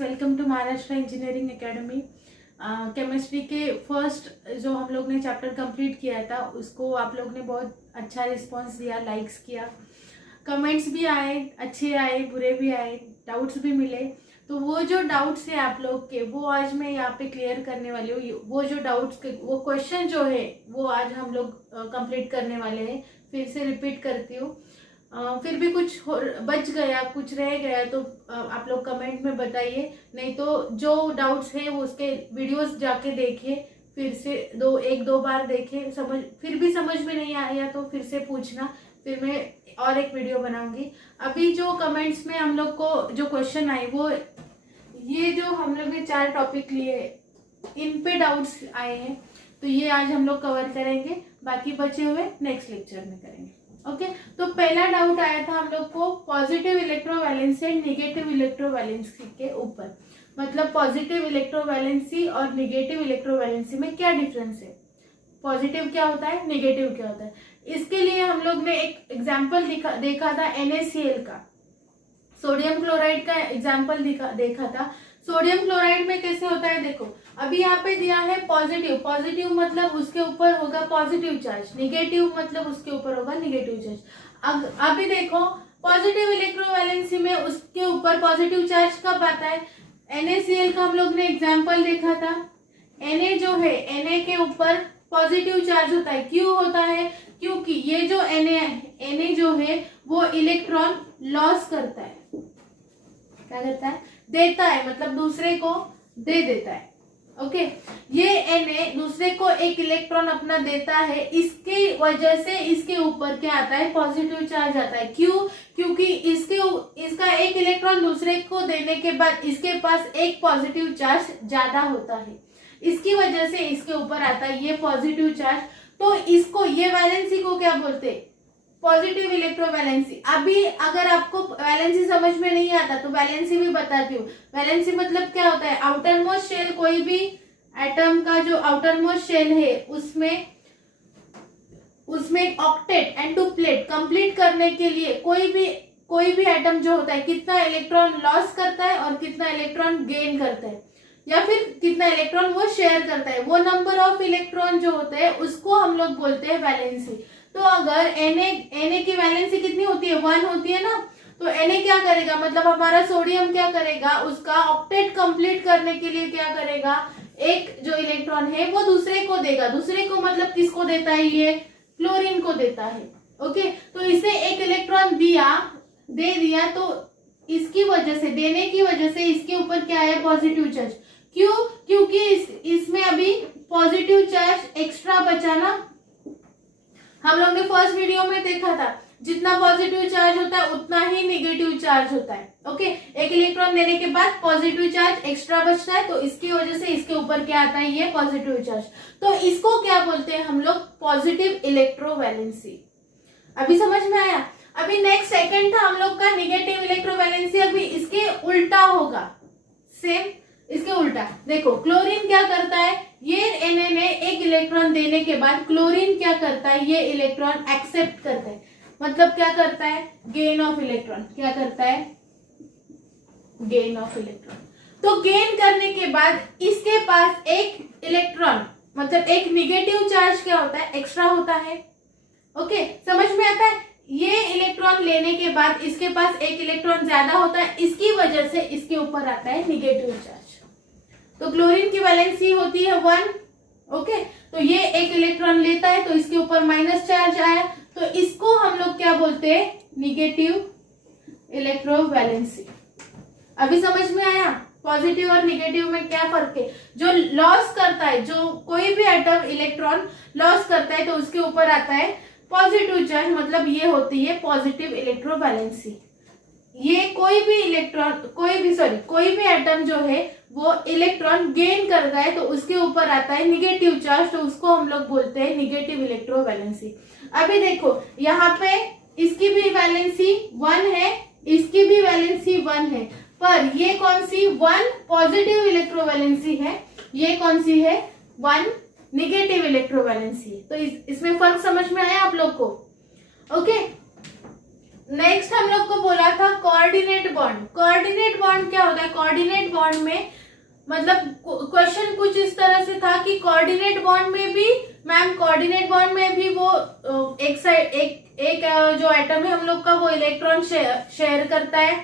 Friends, welcome to Maharashtra engineering academy. Chemistry के first जो हम लोग ने चैप्टर कंप्लीट किया था उसको आप लोग ने बहुत अच्छा रिस्पांस दिया, लाइक्स किया, कमेंट्स भी आए, अच्छे आए, बुरे भी आए, डाउट्स भी मिले। तो वो जो डाउट्स है आप लोग के वो आज मैं यहाँ पे क्लियर करने वाली हूँ। वो जो डाउट्स वो क्वेश्चन जो है वो आज हम लोग कंप्लीट करने वाले हैं। फिर से रिपीट करती हूँ, फिर भी कुछ बच गया, कुछ रह गया तो आप लोग कमेंट में बताइए, नहीं तो जो डाउट्स है वो उसके वीडियोस जाके देखिए, फिर से एक दो बार देखिए, फिर भी समझ में नहीं आया तो फिर से पूछना, फिर मैं और एक वीडियो बनाऊंगी। अभी जो कमेंट्स में हम लोग को जो क्वेश्चन आए वो ये जो हम लोग ने 4 टॉपिक लिए इन पे डाउट्स आए हैं, तो ये आज हम लोग कवर करेंगे, बाकी बचे हुए नेक्स्ट लेक्चर में करेंगे। ओके, तो पहला डाउट आया था हम लोग को positive electrovalency and negative electrovalency के ऊपर। मतलब पॉजिटिव इलेक्ट्रोवैलेंसी और निगेटिव इलेक्ट्रोवैलेंसी में क्या डिफरेंस है, पॉजिटिव क्या होता है, निगेटिव क्या होता है। इसके लिए हम लोग ने एक एग्जाम्पल देखा था NaCl का, सोडियम क्लोराइड का एग्जाम्पल देखा था। सोडियम क्लोराइड में कैसे होता है, देखो अभी यहाँ पे दिया है पॉजिटिव, पॉजिटिव मतलब उसके ऊपर होगा पॉजिटिव चार्ज, निगेटिव मतलब उसके ऊपर होगा निगेटिव चार्ज। अभी देखो पॉजिटिव इलेक्ट्रोवैलेंसी में उसके ऊपर पॉजिटिव चार्ज कब आता है, NaCl का हम लोग ने एग्जाम्पल देखा था। Na जो है, Na के ऊपर पॉजिटिव चार्ज होता है, क्यों होता है, क्योंकि ये जो Na जो है वो इलेक्ट्रॉन लॉस करता है, क्या करता है, देता है, मतलब दूसरे को दे देता है। ओके, ये Na दूसरे को एक इलेक्ट्रॉन अपना देता है, इसके वजह से इसके ऊपर क्या आता है, पॉजिटिव चार्ज आता है। क्यों, क्योंकि इसका एक इलेक्ट्रॉन दूसरे को देने के बाद इसके पास एक पॉजिटिव चार्ज ज्यादा होता है, इसकी वजह से इसके ऊपर आता है ये पॉजिटिव चार्ज। तो इसको, ये वैलेंसी को क्या बोलते हैं, पॉजिटिव इलेक्ट्रोवैलेंसी। अभी अगर आपको वैलेंसी समझ में नहीं आता तो वैलेंसी भी बताती हूँ। वैलेंसी मतलब क्या होता है, आउटर मोस्ट शेल, कोई भी एटम का जो आउटर मोस्ट शेल है उसमें ऑक्टेट एंड डुप्लेट कंप्लीट करने के लिए कोई भी एटम जो होता है कितना इलेक्ट्रॉन लॉस करता है और कितना इलेक्ट्रॉन गेन करता है, या फिर कितना इलेक्ट्रॉन वो शेयर करता है, वो नंबर ऑफ इलेक्ट्रॉन जो होते हैं उसको हम लोग बोलते हैं वैलेंसी। तो अगर Na की वैलेंसी कितनी होती है, 1 होती है ना, तो Na क्या करेगा, मतलब हमारा सोडियम क्या करेगा, उसका ऑक्टेट कंप्लीट करने के लिए क्या करेगा, एक जो इलेक्ट्रॉन है वो दूसरे को देगा। दूसरे को मतलब किसको देता है, ये क्लोरीन को देता है। ओके, तो इसे एक इलेक्ट्रॉन दे दिया, तो इसकी वजह से, देने की वजह से इसके ऊपर क्या है, पॉजिटिव चार्ज। क्यों, क्योंकि इसमें अभी पॉजिटिव चार्ज एक्स्ट्रा बचा ना, हम लोग ने फर्स्ट वीडियो में देखा था, जितना पॉजिटिव चार्ज होता है उतना ही नेगेटिव चार्ज होता है। ओके, एक इलेक्ट्रॉन देने के बाद पॉजिटिव चार्ज एक्स्ट्रा बचता है, तो इसकी वजह से इसके ऊपर क्या आता है, ये पॉजिटिव चार्ज। तो इसको क्या बोलते हैं हम लोग, पॉजिटिव इलेक्ट्रोवैलेंसी। अभी समझ में आया। अभी नेक्स्ट सेकंड था हम लोग का निगेटिव इलेक्ट्रोवैलेंसी। अभी इसके उल्टा होगा, सेम इसके उल्टा। देखो क्लोरीन क्या करता है, ये Na ने एक इलेक्ट्रॉन देने के बाद क्लोरीन क्या करता है, ये इलेक्ट्रॉन एक्सेप्ट करता है, मतलब क्या करता है, गेन ऑफ इलेक्ट्रॉन। क्या करता है, गेन ऑफ इलेक्ट्रॉन। तो गेन करने के बाद इसके पास एक इलेक्ट्रॉन, मतलब एक निगेटिव चार्ज क्या होता है, एक्स्ट्रा होता है। ओके, समझ में आता है। ये इलेक्ट्रॉन लेने के बाद इसके पास एक इलेक्ट्रॉन ज्यादा होता है, इसकी वजह से इसके ऊपर आता है निगेटिव चार्ज। तो क्लोरीन की वैलेंसी होती है 1। ओके, तो ये एक इलेक्ट्रॉन लेता है तो इसके ऊपर माइनस चार्ज आया, तो इसको हम लोग क्या बोलते हैं, निगेटिव इलेक्ट्रोवैलेंसी। अभी समझ में आया पॉजिटिव और निगेटिव में क्या फर्क है। जो लॉस करता है, जो कोई भी एटम इलेक्ट्रॉन लॉस करता है तो उसके ऊपर आता है पॉजिटिव चार्ज, मतलब ये होती है पॉजिटिव इलेक्ट्रोवैलेंसी। ये कोई भी एटम जो है वो इलेक्ट्रॉन गेन करता है तो उसके ऊपर आता है निगेटिव चार्ज, तो उसको हम लोग बोलते हैं निगेटिव इलेक्ट्रोवैलेंसी। अभी देखो यहाँ पे इसकी भी वैलेंसी 1 है, इसकी भी वैलेंसी 1 है, पर ये कौन सी, 1 पॉजिटिव इलेक्ट्रोवैलेंसी है, ये कौन सी है, 1 निगेटिव इलेक्ट्रोवैलेंसी है। तो इसमें फर्क समझ में आया आप लोग को। ओके, नेक्स्ट हम लोग को बोला था कोऑर्डिनेट बॉन्ड। कोऑर्डिनेट बॉन्ड क्या होता है? कोऑर्डिनेट बॉन्ड में मतलब क्वेश्चन कुछ इस तरह से था कि कोऑर्डिनेट बॉन्ड में भी मैम, कोऑर्डिनेट बॉन्ड में भी वो एक साइड एक जो एटम है हम लोग का वो इलेक्ट्रॉन शेयर करता है,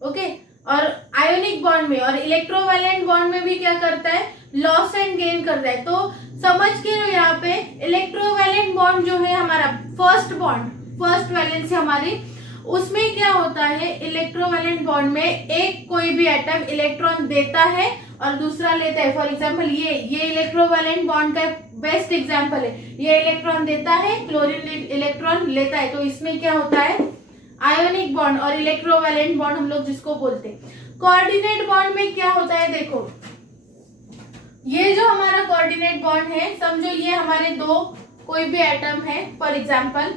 ओके। और आयोनिक बॉन्ड में और इलेक्ट्रोवैलेंट बॉन्ड में भी क्या करता है? लॉस एंड गेन करता है। तो समझ के लो यहाँ पे इलेक्ट्रोवैलेंट बॉन्ड जो है हमारा फर्स्ट बॉन्ड, फर्स्ट वैलेंसी हमारी, उसमें क्या होता है? इलेक्ट्रोवैलेंट बॉन्ड में एक कोई भी एटम इलेक्ट्रॉन देता है और दूसरा लेता है। फॉर एग्जांपल ये इलेक्ट्रोवैलेंट बॉन्ड का बेस्ट एग्जांपल है। ये इलेक्ट्रॉन देता है, क्लोरीन इलेक्ट्रॉन लेता है, तो इसमें क्या होता है? आयोनिक बॉन्ड और इलेक्ट्रोवैलेंट बॉन्ड हम लोग जिसको बोलते हैं। कोऑर्डिनेट बॉन्ड में क्या होता है? देखो, ये जो हमारा कोऑर्डिनेट बॉन्ड है, समझो ये हमारे दो कोई भी एटम है फॉर एग्जांपल,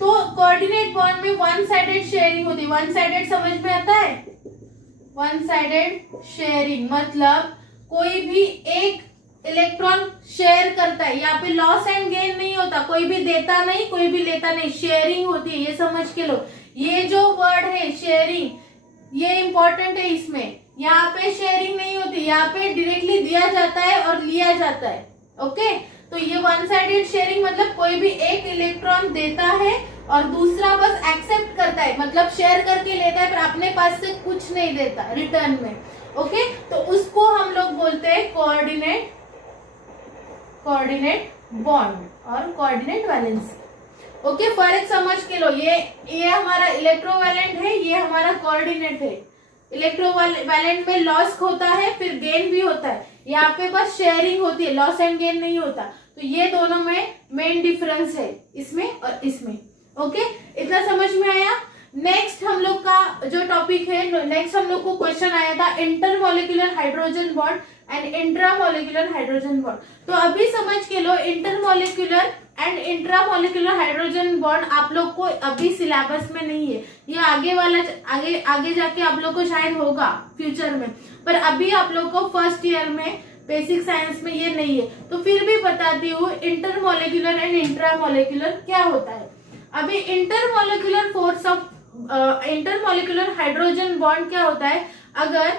तो कोऑर्डिनेट बॉन्ड में वन साइडेड शेयरिंग होती है। वन साइडेड समझ में आता है? वन साइडेड शेयरिंग मतलब कोई भी एक इलेक्ट्रॉन शेयर करता है। यहाँ पे लॉस एंड गेन नहीं होता, कोई भी देता नहीं, कोई भी लेता नहीं, शेयरिंग होती है। ये समझ के लो, ये जो वर्ड है शेयरिंग, ये इंपॉर्टेंट है। इसमें यहाँ पे शेयरिंग नहीं होती, यहाँ पे डायरेक्टली दिया जाता है और लिया जाता है, ओके। तो ये वन साइडेड शेयरिंग मतलब कोई भी एक इलेक्ट्रॉन देता है और दूसरा बस एक्सेप्ट करता है, मतलब शेयर करके लेता है पर अपने पास से कुछ नहीं देता रिटर्न में, ओके। तो उसको हम लोग बोलते हैं कोऑर्डिनेट बॉन्ड और कोऑर्डिनेट वैलेंसी, ओके। फर्क समझ के लो, ये हमारा इलेक्ट्रोवैलेंट है, ये हमारा कोऑर्डिनेट है। इलेक्ट्रोवैलेंट में लॉस होता है फिर गेन भी होता है, यहाँ पे बस शेयरिंग होती है, लॉस एंड गेन नहीं होता। तो ये दोनों में मेन डिफरेंस है, इसमें और इसमें, ओके। इतना समझ में आया? नेक्स्ट हम लोग का जो टॉपिक है, नेक्स्ट हम लोग को क्वेश्चन आया था intermolecular hydrogen bond and intramolecular hydrogen bond. तो अभी समझ के लो, intermolecular and intramolecular hydrogen bond आप लोग को अभी सिलेबस में नहीं है, ये आगे वाला आगे जाके आप लोग को शायद होगा फ्यूचर में, पर अभी आप लोग को फर्स्ट ईयर में बेसिक साइंस में ये नहीं है। तो फिर भी बताती हूँ इंटरमॉलिक्यूलर एंड इंट्रामॉलिक्यूलर क्या होता है। अभी intermolecular force of intermolecular hydrogen bond क्या होता है? अगर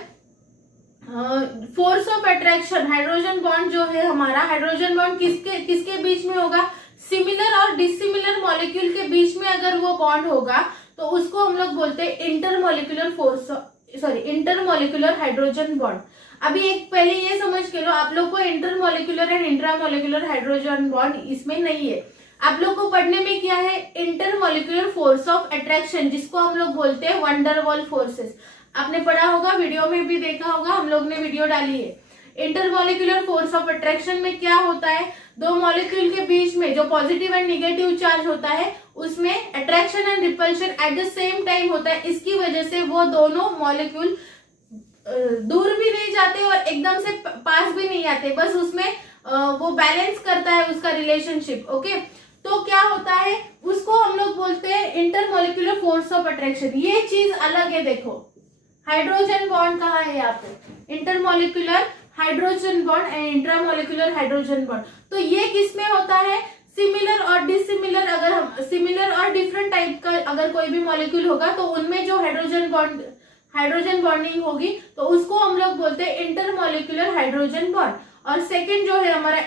force of attraction, hydrogen bond जो है हमारा, हाइड्रोजन बॉन्ड किसके बीच में होगा? सिमिलर और डिसिमिलर मॉलिक्यूल के बीच में अगर वो बॉन्ड होगा तो उसको हम लोग बोलते हैं इंटरमॉलिक्यूलर हाइड्रोजन बॉन्ड। अभी एक पहले ये समझ के लो, आप लोग को intermolecular and intramolecular hydrogen bond इसमें नहीं है। आप लोग को पढ़ने में क्या है? इंटरमॉलिक्यूलर फोर्स ऑफ अट्रैक्शन, जिसको हम लोग बोलते हैं वंडरवॉल फोर्सेस। आपने पढ़ा होगा, वीडियो में भी देखा होगा, हम लोग ने वीडियो डाली है। इंटरमॉलिक्यूलर फोर्स ऑफ अट्रैक्शन में क्या होता है? दो मॉलिक्यूल के बीच में जो पॉजिटिव एंड निगेटिव चार्ज होता है उसमें attraction and repulsion at the same time होता है। इसकी वजह से वो दोनों मॉलिक्यूल दूर भी नहीं जाते और एकदम से पास भी नहीं आते, बस उसमें वो बैलेंस करता है उसका रिलेशनशिप, ओके। तो क्या होता है? उसको हम लोग बोलते हैं इंटरमॉलिक्यूलर फोर्स ऑफ अट्रैक्शन। ये चीज अलग है। देखो, हाइड्रोजन बॉन्ड कहाँ है? यहाँ पे intermolecular hydrogen bond and intramolecular hydrogen bond. तो ये किसमें होता है? सिमिलर और डिसिमिलर, अगर हम सिमिलर और डिफरेंट टाइप का अगर कोई भी मॉलिक्यूल होगा तो उनमें जो हाइड्रोजन बॉन्डिंग होगी तो उसको हम लोग बोलते हैं इंटरमॉलिक्यूलर हाइड्रोजन बॉन्ड। और सेकेंड जो है हमारा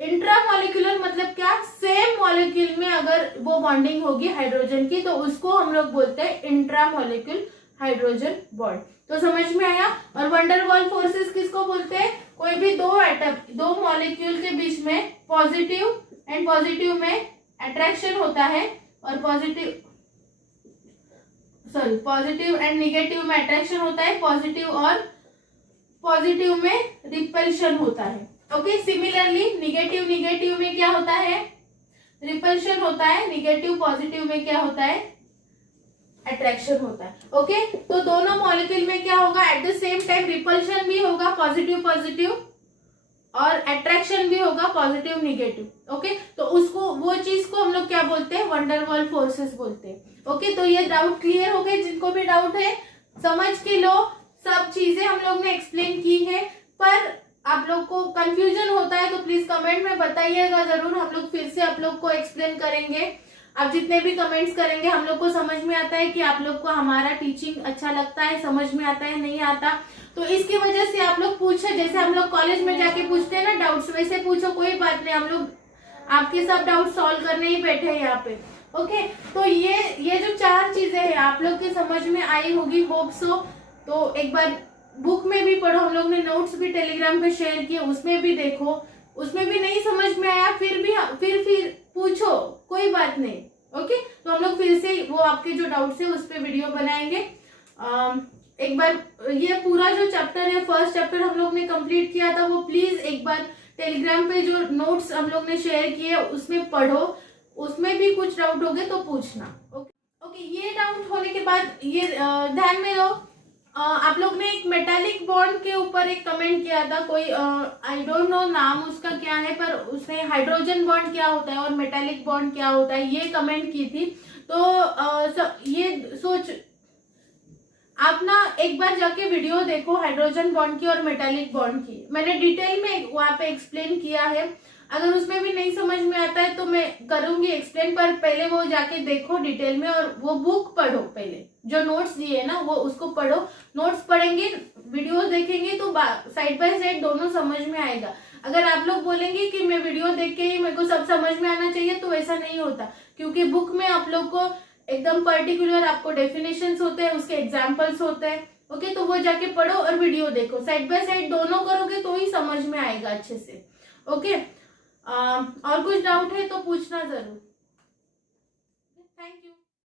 इंट्रामॉलिक्यूलर मतलब क्या? सेम मॉलिक्यूल में अगर वो बॉन्डिंग होगी हाइड्रोजन की तो उसको हम लोग बोलते हैं इंट्रामॉलिक्यूल हाइड्रोजन बॉन्ड। तो समझ में आया? और वंडरवॉल फोर्सेस किसको बोलते हैं? कोई भी दो मॉलिक्यूल के बीच में पॉजिटिव में अट्रैक्शन होता है और पॉजिटिव एंड निगेटिव में अट्रैक्शन होता है, पॉजिटिव में रिपल्शन होता है, ओके। सिमिलरली निगेटिव में क्या होता है? रिपल्शन होता है, निगेटिव पॉजिटिव में क्या होता है? अट्रैक्शन होता है, ओके। तो दोनों मॉलिक्यूल में क्या होगा? At the same time repulsion भी होगा पॉजिटिव और अट्रैक्शन भी होगा पॉजिटिव निगेटिव, ओके। तो वो चीज को हम लोग क्या बोलते हैं? वंडरवॉल फोर्सेस बोलते हैं, ओके। तो ये डाउट क्लियर हो गए? जिनको भी डाउट है समझ के लो, सब चीजें हम लोग ने एक्सप्लेन की है। पर आप लोग को कंफ्यूजन होता है तो प्लीज कमेंट में बताइएगा जरूर, हम लोग फिर से आप लोग को एक्सप्लेन करेंगे। आप जितने भी कमेंट्स करेंगे हम लोग को समझ में आता है कि आप लोग को हमारा टीचिंग अच्छा लगता है, समझ में आता है, नहीं आता। तो इसकी वजह से आप लोग पूछे, जैसे हम लोग कॉलेज में जाके पूछते हैं ना डाउट्स, वैसे पूछो, कोई बात नहीं, हम लोग आपके सब डाउट सॉल्व करने ही बैठे हैं यहाँ पे। ओके, तो ये जो 4 चीजें हैं आप लोग के समझ में आई होगी, होप सो। तो एक बार बुक में भी पढ़ो, हम लोग ने नोट्स भी टेलीग्राम पे शेयर किए, उसमें भी देखो, उसमें भी नहीं समझ में आया फिर पूछो, कोई बात नहीं। ओके, तो हम लोग फिर से वो आपके जो डाउट्स है उस पर वीडियो बनाएंगे। एक बार ये पूरा जो चैप्टर है, फर्स्ट चैप्टर हम लोग ने कंप्लीट किया था, वो प्लीज एक बार टेलीग्राम पे जो नोट्स हम लोग ने शेयर किए उसमें पढ़ो, उसमें भी कुछ डाउट होंगे तो पूछना। ओके, ये डाउट होने के बाद ये ध्यान में लो, आप लोग ने एक मेटालिक बॉन्ड के ऊपर एक कमेंट किया था, कोई आई डोंट नो नाम उसका क्या है, पर उसने हाइड्रोजन बॉन्ड क्या होता है और मेटालिक बॉन्ड क्या होता है ये कमेंट की थी। तो ये सोच आप ना एक बार जाके वीडियो देखो हाइड्रोजन बॉन्ड की और मेटालिक बॉन्ड की, मैंने डिटेल में वहां पे एक्सप्लेन किया है। अगर उसमें भी नहीं समझ में आता है तो मैं करूंगी एक्सप्लेन, पर पहले वो जाके देखो डिटेल में और वो बुक पढ़ो, पहले जो नोट्स दिए ना वो उसको पढ़ो। नोट्स पढ़ेंगे, वीडियो देखेंगे तो साइड बाय साइड दोनों समझ में आएगा। अगर आप लोग बोलेंगे कि मैं वीडियो देख के ही मेरे को सब समझ में आना चाहिए, तो ऐसा नहीं होता, क्योंकि बुक में आप लोग को एकदम पर्टिकुलर आपको डेफिनेशंस होते हैं, उसके एग्जाम्पल्स होते हैं। ओके, तो वो जाके पढ़ो और वीडियो देखो, साइड बाय साइड दोनों करोगे तो ही समझ में आएगा अच्छे से। ओके, और कुछ डाउट है तो पूछना जरूर।